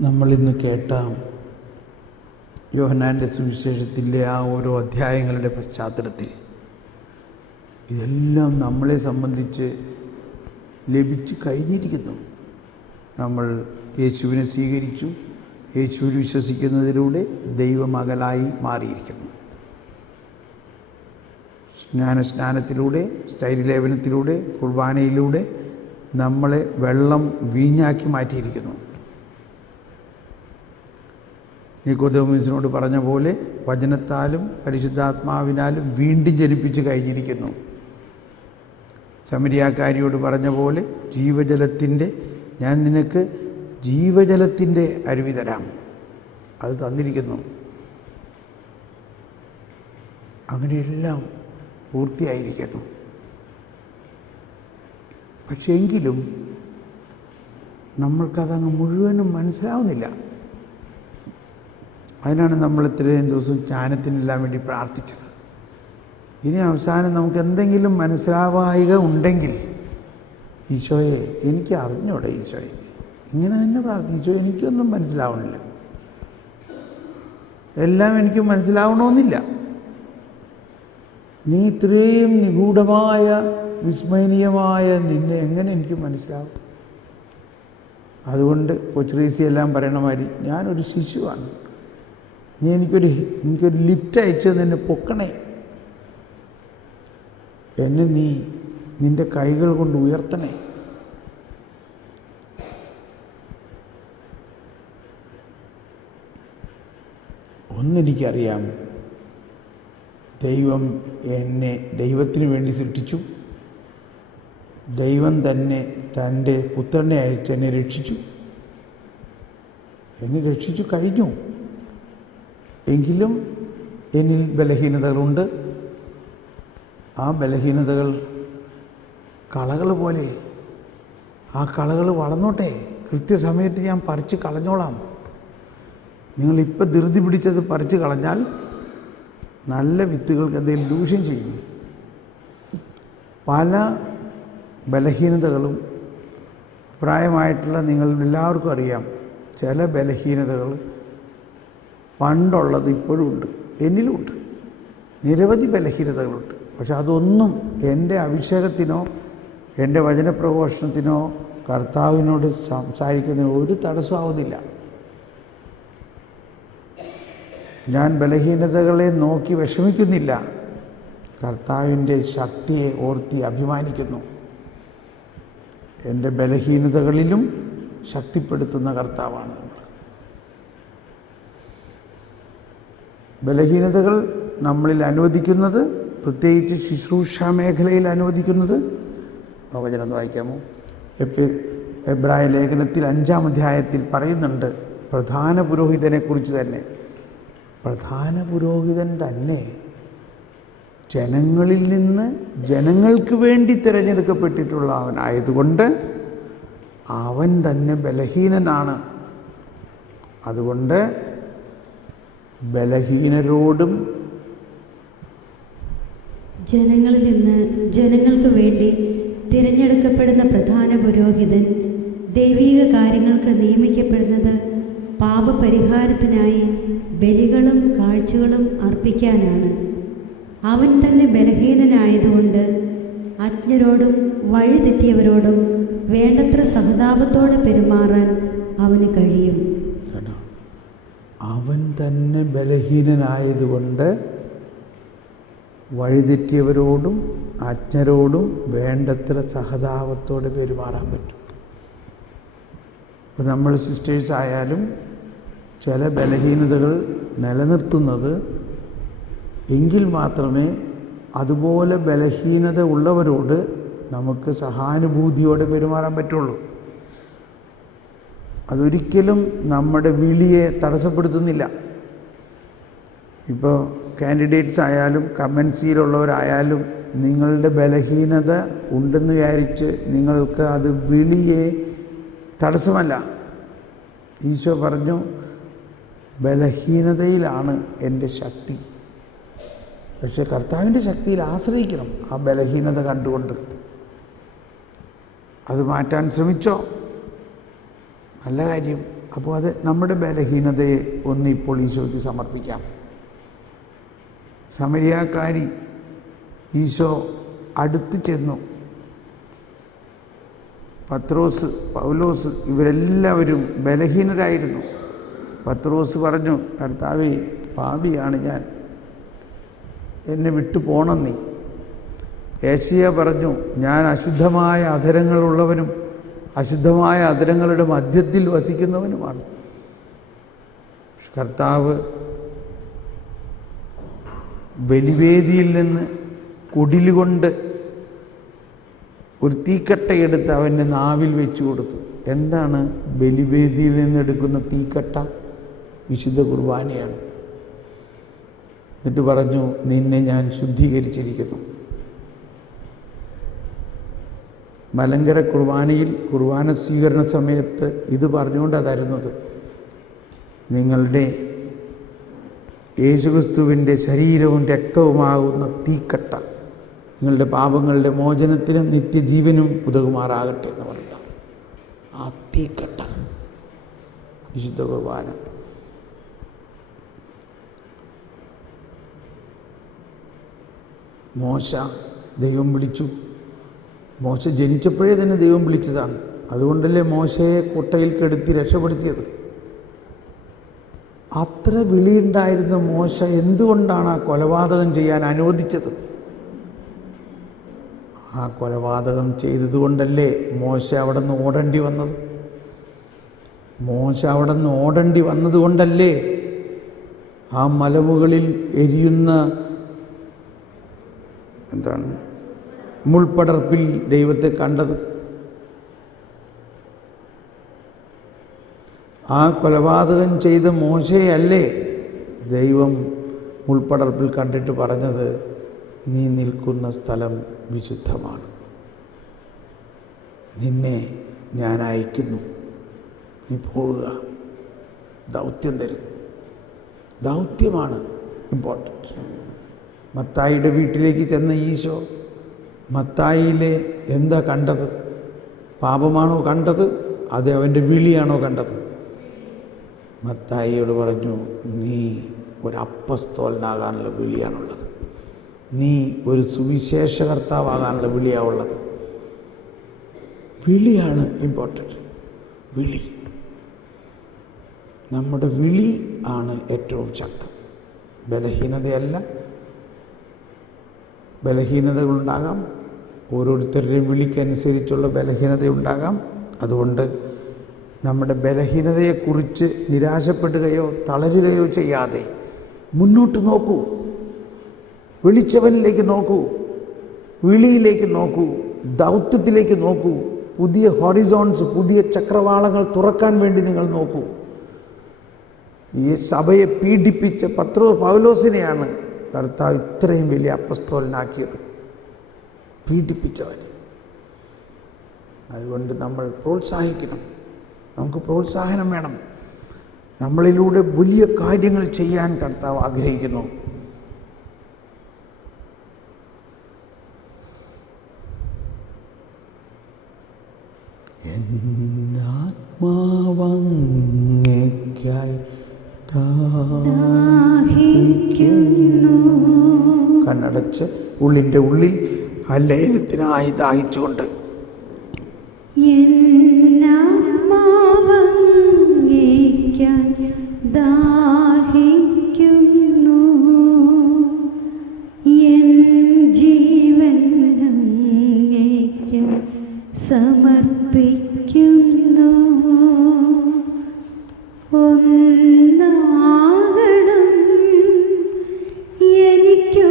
നമ്മളിന്ന് കേട്ട യോഹന്നാൻ്റെ സുവിശേഷത്തിലെ ആ ഓരോ അധ്യായങ്ങളുടെ പശ്ചാത്തലത്തിൽ ഇതെല്ലാം നമ്മളെ സംബന്ധിച്ച് ലഭിച്ചു കഴിഞ്ഞിരിക്കുന്നു. നമ്മൾ യേശുവിനെ സ്വീകരിച്ചു, യേശുവിൽ വിശ്വസിക്കുന്നതിലൂടെ ദൈവമകനായി മാറിയിരിക്കുന്നു. സ്നാനത്തിലൂടെ, സ്ഥൈര്യലേപനത്തിലൂടെ, കുർബാനയിലൂടെ നമ്മളെ വെള്ളം വീഞ്ഞാക്കി മാറ്റിയിരിക്കുന്നു. നിക്കോദേമോസിനോട് പറഞ്ഞ പോലെ വചനത്താലും പരിശുദ്ധാത്മാവിനാലും വീണ്ടും ജനിപ്പിച്ച് കഴിഞ്ഞിരിക്കുന്നു. സമരിയാക്കാരിയോട് പറഞ്ഞ പോലെ ഞാൻ നിനക്ക് ജീവജലത്തിൻ്റെ അരുവി തരാം, അത് തന്നിരിക്കുന്നു. അങ്ങനെയെല്ലാം പൂർത്തിയായിരിക്കുന്നു. പക്ഷേ എങ്കിലും നമ്മൾക്കതങ്ങ് മുഴുവനും മനസ്സിലാവുന്നില്ല. അതിനാണ് നമ്മൾ ഇത്രയും ദിവസം ജ്ഞാനത്തിനെല്ലാം വേണ്ടി പ്രാർത്ഥിച്ചത്. ഇനി അവസാനം നമുക്ക് എന്തെങ്കിലും മനസ്സിലാവായിക ഉണ്ടെങ്കിൽ, ഈശോയെ എനിക്ക് അറിഞ്ഞൂടെ, ഈശോയെ ഇങ്ങനെ തന്നെ പ്രാർത്ഥിച്ചോ, എനിക്കൊന്നും മനസ്സിലാവണില്ല, എല്ലാം എനിക്ക് മനസ്സിലാവണമെന്നില്ല, നീ ഇത്രയും നിഗൂഢമായ വിസ്മയനീയമായ നിന്നെ എങ്ങനെ എനിക്ക് മനസ്സിലാവും? അതുകൊണ്ട് കൊച്ചുറീസിയെല്ലാം പറയണ മാതിരി ഞാനൊരു ശിശുവാണ്, നീ എനിക്കൊരു ലിഫ്റ്റ് അയച്ചത് എന്നെ പൊക്കണേ, എന്നെ നീ നിൻ്റെ കൈകൾ കൊണ്ട് ഉയർത്തണേ. ഒന്നെനിക്കറിയാം, ദൈവം എന്നെ ദൈവത്തിന് വേണ്ടി സൃഷ്ടിച്ചു, ദൈവം തന്നെ തൻ്റെ പുത്രനെ അയച്ച് എന്നെ രക്ഷിച്ചു കഴിഞ്ഞു. എങ്കിലും എന്നിൽ ബലഹീനതകളുണ്ട്. ആ ബലഹീനതകൾ കളകൾ പോലെ, ആ കളകൾ വളർന്നോട്ടെ, കൃത്യസമയത്ത് ഞാൻ പറിച്ച് കളഞ്ഞോളാം. നിങ്ങളിപ്പോൾ ധൃതി പിടിച്ചത് പറിച്ച് കളഞ്ഞാൽ നല്ല വിത്തുകൾക്ക് എന്തെങ്കിലും ദൂഷ്യം ചെയ്യും. പല ബലഹീനതകളും പ്രായമായിട്ടുള്ള നിങ്ങൾ എല്ലാവർക്കും അറിയാം. ചില ബലഹീനതകൾ പണ്ടുള്ളത് ഇപ്പോഴും ഉണ്ട്, എന്നിലുമുണ്ട്. നിരവധി ബലഹീനതകളുണ്ട്. പക്ഷെ അതൊന്നും എൻ്റെ അഭിഷേകത്തിനോ എൻ്റെ വചനപ്രഘോഷണത്തിനോ കർത്താവിനോട് സംസാരിക്കുന്നതിനോ ഒരു തടസ്സമാവുന്നില്ല. ഞാൻ ബലഹീനതകളെ നോക്കി വിഷമിക്കുന്നില്ല, കർത്താവിൻ്റെ ശക്തിയെ ഓർത്തി അഭിമാനിക്കുന്നു. എൻ്റെ ബലഹീനതകളിലും ശക്തിപ്പെടുത്തുന്ന കർത്താവാണ്. ബലഹീനതകൾ നമ്മളിൽ അനുവദിക്കുന്നത്, പ്രത്യേകിച്ച് ശുശ്രൂഷ മേഖലയിൽ അനുവദിക്കുന്നത്, വചനം വായിക്കാമോ? എബ്രായ ലേഖനത്തിൽ 5-ാം അധ്യായത്തിൽ പറയുന്നുണ്ട് പ്രധാന പുരോഹിതനെക്കുറിച്ച് തന്നെ. പ്രധാന പുരോഹിതൻ തന്നെ ജനങ്ങളിൽ നിന്ന് ജനങ്ങൾക്ക് വേണ്ടി തിരഞ്ഞെടുക്കപ്പെട്ടിട്ടുള്ള അവനായതുകൊണ്ട് അവൻ തന്നെ ബലഹീനനാണ്. അതുകൊണ്ട് ബലഹീനരോടും ജനങ്ങളിൽ നിന്ന് ജനങ്ങൾക്ക് വേണ്ടി തിരഞ്ഞെടുക്കപ്പെടുന്ന പ്രധാന പുരോഹിതൻ ദൈവിക കാര്യങ്ങൾക്ക് നിയമിക്കപ്പെടുന്നത് പാപപരിഹാരത്തിനായി ബലികളും കാഴ്ചകളും അർപ്പിക്കാനാണ്. അവൻ തന്നെ ബലഹീനനായതുകൊണ്ട് അജ്ഞരോടും വഴിതെറ്റിയവരോടും വേണ്ടത്ര സഹതാപത്തോടെ പെരുമാറാൻ അവന് കഴിയും. അവൻ തന്നെ ബലഹീനനായതുകൊണ്ട് വഴിതെറ്റിയവരോടും അജ്ഞരോടും വേണ്ടത്ര സഹതാപത്തോടെ പെരുമാറാൻ പറ്റും. ഇപ്പോൾ നമ്മൾ സിസ്റ്റേഴ്സ് ആയാലും ചില ബലഹീനതകൾ നിലനിർത്തുന്നത് എങ്കിൽ മാത്രമേ അതുപോലെ ബലഹീനത ഉള്ളവരോട് നമുക്ക് സഹാനുഭൂതിയോടെ പെരുമാറാൻ പറ്റുള്ളൂ. അതൊരിക്കലും നമ്മുടെ വിളിയെ തടസ്സപ്പെടുത്തുന്നില്ല. ഇപ്പോൾ കാൻഡിഡേറ്റ്സ് ആയാലും കമൻസിയിലുള്ളവരായാലും നിങ്ങളുടെ ബലഹീനത ഉണ്ടെന്ന് വിചാരിച്ച് നിങ്ങൾക്ക് അത് വിളിയെ തടസ്സമല്ല. ഈശോ പറഞ്ഞു, ബലഹീനതയിലാണ് എൻ്റെ ശക്തി. പക്ഷേ കർത്താവിൻ്റെ ശക്തിയിൽ ആശ്രയിക്കണം. ആ ബലഹീനത കണ്ടുകൊണ്ട് അത് മാറ്റാൻ ശ്രമിച്ചോ? നല്ല കാര്യം. അപ്പോൾ അത് നമ്മുടെ ബലഹീനതയെ ഒന്ന് ഇപ്പോൾ ഈശോയ്ക്ക് സമർപ്പിക്കാം. സമരിയാക്കാരി ഈശോ അടുത്ത് ചെന്നു. പത്രോസ്, പൗലോസ് ഇവരെല്ലാവരും ബലഹീനരായിരുന്നു. പത്രോസ് പറഞ്ഞു, കർത്താവേ, പാപിയാണ് ഞാൻ, എന്നെ വിട്ടു പോണം നീ. യേശയ്യ പറഞ്ഞു, ഞാൻ അശുദ്ധമായ അധരങ്ങളുള്ളവനും അശുദ്ധമായ അധരങ്ങളുടെ മധ്യത്തിൽ വസിക്കുന്നവനുമാണ്. കർത്താവ് ബലിവേദിയിൽ നിന്ന് കുടിലുകൊണ്ട് ഒരു തീക്കട്ടയെടുത്ത് അവൻ്റെ നാവിൽ വെച്ചു കൊടുത്തു. എന്താണ് ബലിവേദിയിൽ നിന്നെടുക്കുന്ന തീക്കട്ട? വിശുദ്ധ കുർബാനയാണ്. എന്നിട്ട് പറഞ്ഞു, നിന്നെ ഞാൻ ശുദ്ധീകരിച്ചിരിക്കുന്നു. മലങ്കര കുർബാനയിൽ കുർബാന സ്വീകരണ സമയത്ത് ഇത് പറഞ്ഞുകൊണ്ടാണ് തരുന്നത്. നിങ്ങളുടെ യേശുക്രിസ്തുവിൻ്റെ ശരീരവും രക്തവുമാകുന്ന തീക്കട്ട നിങ്ങളുടെ പാപങ്ങളുടെ മോചനത്തിനും നിത്യജീവനും ഉതകുമാറാകട്ടെ എന്ന് പറയുക. ആ തീക്കട്ട വിശുദ്ധ കുർബാന. മോശ ദൈവം വിളിച്ചു. മോശ ജനിച്ചപ്പോഴേ തന്നെ ദൈവം വിളിച്ചതാണ്. അതുകൊണ്ടല്ലേ മോശയെ കുട്ടയിൽ കെടുത്തി രക്ഷപ്പെടുത്തിയത്. അത്ര വിളിയുണ്ടായിരുന്ന മോശ എന്തുകൊണ്ടാണ് ആ കൊലപാതകം ചെയ്യാൻ അനുവദിച്ചത്? ആ കൊലപാതകം ചെയ്തതുകൊണ്ടല്ലേ മോശ അവിടെ നിന്ന് ഓടേണ്ടി വന്നത്. മോശ അവിടെ നിന്ന് ഓടേണ്ടി വന്നതുകൊണ്ടല്ലേ ആ മലമുകളിൽ എരിയുന്ന മുൾപടർപ്പിൽ ദൈവത്തെ കണ്ടത്. ആ കൊലപാതകം ചെയ്ത മോശയല്ലേ ദൈവം മുൾപടർപ്പിൽ കണ്ടിട്ട് പറഞ്ഞത്, നീ നിൽക്കുന്ന സ്ഥലം വിശുദ്ധമാണ്, നിന്നെ ഞാൻ അയക്കുന്നു, നീ പോവുക, ദൗത്യം തരുന്നു. ദൗത്യമാണ് ഇമ്പോർട്ടൻറ്റ്. മത്തായിയുടെ വീട്ടിലേക്ക് ചെന്ന ഈശോ മത്തായിയിലെ എന്താ കണ്ടത്? പാപമാണോ കണ്ടത്? അത് അവൻ്റെ വിളിയാണോ കണ്ടത്? മത്തായിയോട് പറഞ്ഞു, നീ ഒരു അപ്പസ്തോലനാകാനുള്ള വിളിയാണുള്ളത്, നീ ഒരു സുവിശേഷകർത്താവാകാനുള്ള വിളിയാണുള്ളത്. വിളിയാണ് ഇമ്പോർട്ടൻറ്റ്. വിളി, നമ്മുടെ വിളി ആണ് ഏറ്റവും ശക്തം. ബലഹീനതയല്ല. ബലഹീനതകളുണ്ടാകാം, ഓരോരുത്തരുടെയും വിളിക്കനുസരിച്ചുള്ള ബലഹീനതയുണ്ടാകാം. അതുകൊണ്ട് നമ്മുടെ ബലഹീനതയെക്കുറിച്ച് നിരാശപ്പെടുകയോ തളരുകയോ ചെയ്യാതെ മുന്നോട്ട് നോക്കൂ, വിളിച്ചവനിലേക്ക് നോക്കൂ, വിളിയിലേക്ക് നോക്കൂ, ദൗത്യത്തിലേക്ക് നോക്കൂ. പുതിയ ഹൊറിസോൺസ്, പുതിയ ചക്രവാളങ്ങൾ തുറക്കാൻ വേണ്ടി നിങ്ങൾ നോക്കൂ. ഈ സഭയെ പീഡിപ്പിച്ച പൗലോസിനെയാണ് കർത്താവ് ഇത്രയും വലിയ അപ്പസ്തോലനാക്കിയത്, പീഡിപ്പിച്ചവൻ. അതുകൊണ്ട് നമ്മൾ പ്രോത്സാഹിക്കണം, നമുക്ക് പ്രോത്സാഹനം വേണം. നമ്മളിലൂടെ വലിയ കാര്യങ്ങൾ ചെയ്യാൻ കർത്താവ് ആഗ്രഹിക്കുന്നു. എന്നാത്മാവങ്ങേയ്ക്കായി ദാഹിക്കുന്നു. കണ്ണടച്ച് ഉള്ളിൻ്റെ ഉള്ളിൽ ആ ലയനത്തിനായി ദാഹിച്ചുകൊണ്ട് എന്നാത്മാവങ്ങേയ്ക്കായി ദാഹിക്കുന്നു, എൻ ജീവൻ അങ്ങേയ്ക്കായി സമർപ്പിക്കുന്നു. ഒന്നാകണം എനിക്കൊന്നാകണം,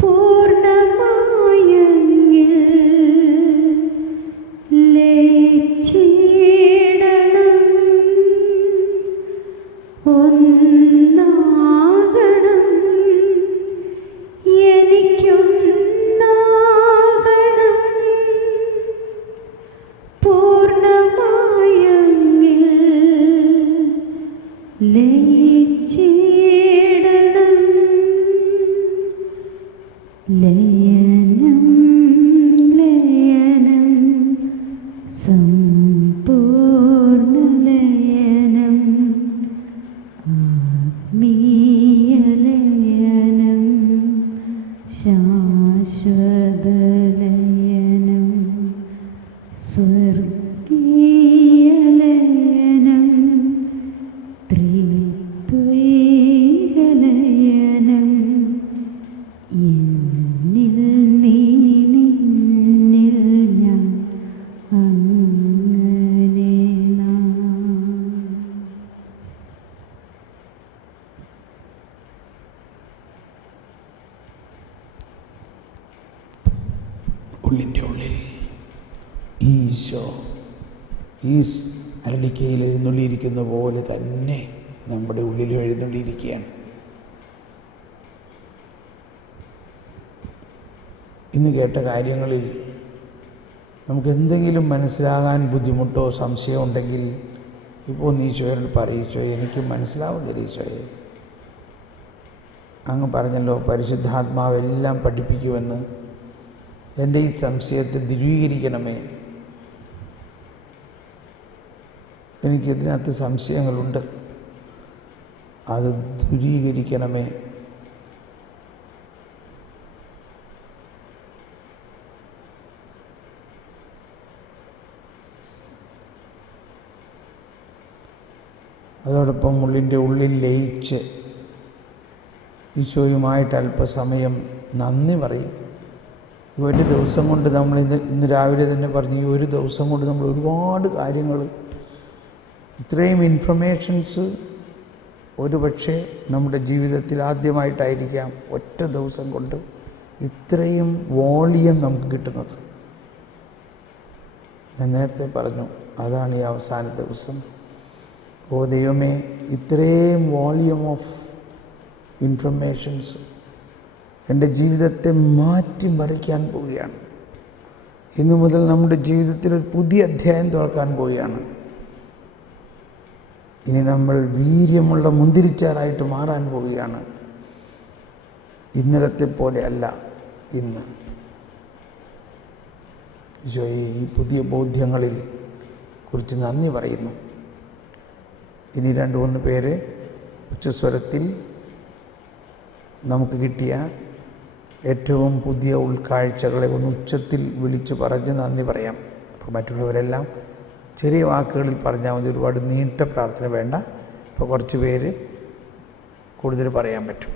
പൂർണ്ണമായെങ്കിൽ ലയിച്ചിടണം. ഒന്നാകണം എനിക്കൊന്നാകണം, പൂർണ്ണമായെങ്കിൽ ലയിച്ചിടണം. ലയനം ലയനം സമ്പൂർണ്ണലയനം ആത്മീയലയനം ശാശ്വതലയനം സ്വർഗീയലയനം ത്രിത്വൈകലയനം എന്നിൽ നീ നിന്നിൽ ഞാൻ അങ്ങനെ നാം. ഉള്ളിൻ്റെ ഉള്ളിൽ ഈശോ ഈ അരളിക്കയിൽ എഴുന്നള്ളിയിരിക്കുന്ന പോലെ തന്നെ നമ്മുടെ ഉള്ളിൽ എഴുന്നള്ളിയിരിക്കുകയാണ്. ഇന്ന് കേട്ട കാര്യങ്ങളിൽ നമുക്ക് എന്തെങ്കിലും മനസ്സിലാകാൻ ബുദ്ധിമുട്ടോ സംശയമോ ഉണ്ടെങ്കിൽ ഇപ്പോൾ നീ ഈശോയോട് പറയിച്ചോ, എനിക്ക് മനസ്സിലാവുന്നില്ല ഈശോയെ. അങ്ങ് പറഞ്ഞല്ലോ പരിശുദ്ധാത്മാവെല്ലാം പഠിപ്പിക്കുമെന്ന്. എൻ്റെ ഈ സംശയത്തെ ദൂരീകരിക്കണമേ. എനിക്കിതിനകത്ത് സംശയങ്ങളുണ്ട്, അത് ദൂരീകരിക്കണമേ. അതോടൊപ്പം ഉള്ളിൻ്റെ ഉള്ളിൽ ലയിച്ച് ഈശോയുമായിട്ട് അല്പസമയം നന്ദി പറയും. ഒരു ദിവസം കൊണ്ട് നമ്മൾ ഇന്ന് രാവിലെ തന്നെ പറഞ്ഞു, ഈ ഒരു ദിവസം കൊണ്ട് നമ്മൾ ഒരുപാട് കാര്യങ്ങൾ, ഇത്രയും ഇൻഫർമേഷൻസ് ഒരു പക്ഷേ നമ്മുടെ ജീവിതത്തിൽ ആദ്യമായിട്ടായിരിക്കാം ഒറ്റ ദിവസം കൊണ്ട് ഇത്രയും വോളിയം നമുക്ക് കിട്ടുന്നത്. ഞാൻ നേരത്തെ പറഞ്ഞു, അതാണ് ഈ അവസാന ദിവസം. ഓ ദൈവമേ, ഇത്രയും വോളിയം ഓഫ് ഇൻഫർമേഷൻസ് എൻ്റെ ജീവിതത്തെ മാറ്റിമറിക്കാൻ പോവുകയാണ്. ഇന്നു മുതൽ നമ്മുടെ ജീവിതത്തിൽ ഒരു പുതിയ അധ്യായം തുറക്കാൻ പോവുകയാണ്. ഇനി നമ്മൾ വീര്യമുള്ള മുന്തിരിച്ചാറായിട്ട് മാറാൻ പോവുകയാണ്. ഇന്നലത്തെ പോലെ അല്ല ഇന്ന്. ഈശോയെ, ഈ പുതിയ ബോധ്യങ്ങളിൽ കുറിച്ച് നന്ദി പറയുന്നു. ഇനി 2-3 പേര് ഉച്ചസ്വരത്തിൽ നമുക്ക് കിട്ടിയ ഏറ്റവും പുതിയ ഉൾക്കാഴ്ചകളെ ഒന്ന് ഉച്ചത്തിൽ വിളിച്ച് പറഞ്ഞ് നന്ദി പറയാം. അപ്പോൾ മറ്റുള്ളവരെല്ലാം ചെറിയ വാക്കുകളിൽ പറഞ്ഞാൽ മതി, ഒരുപാട് നീണ്ട പ്രാർത്ഥന വേണ്ട. ഇപ്പോൾ കുറച്ച് പേര് കൂടുതൽ പറയാൻ പറ്റും.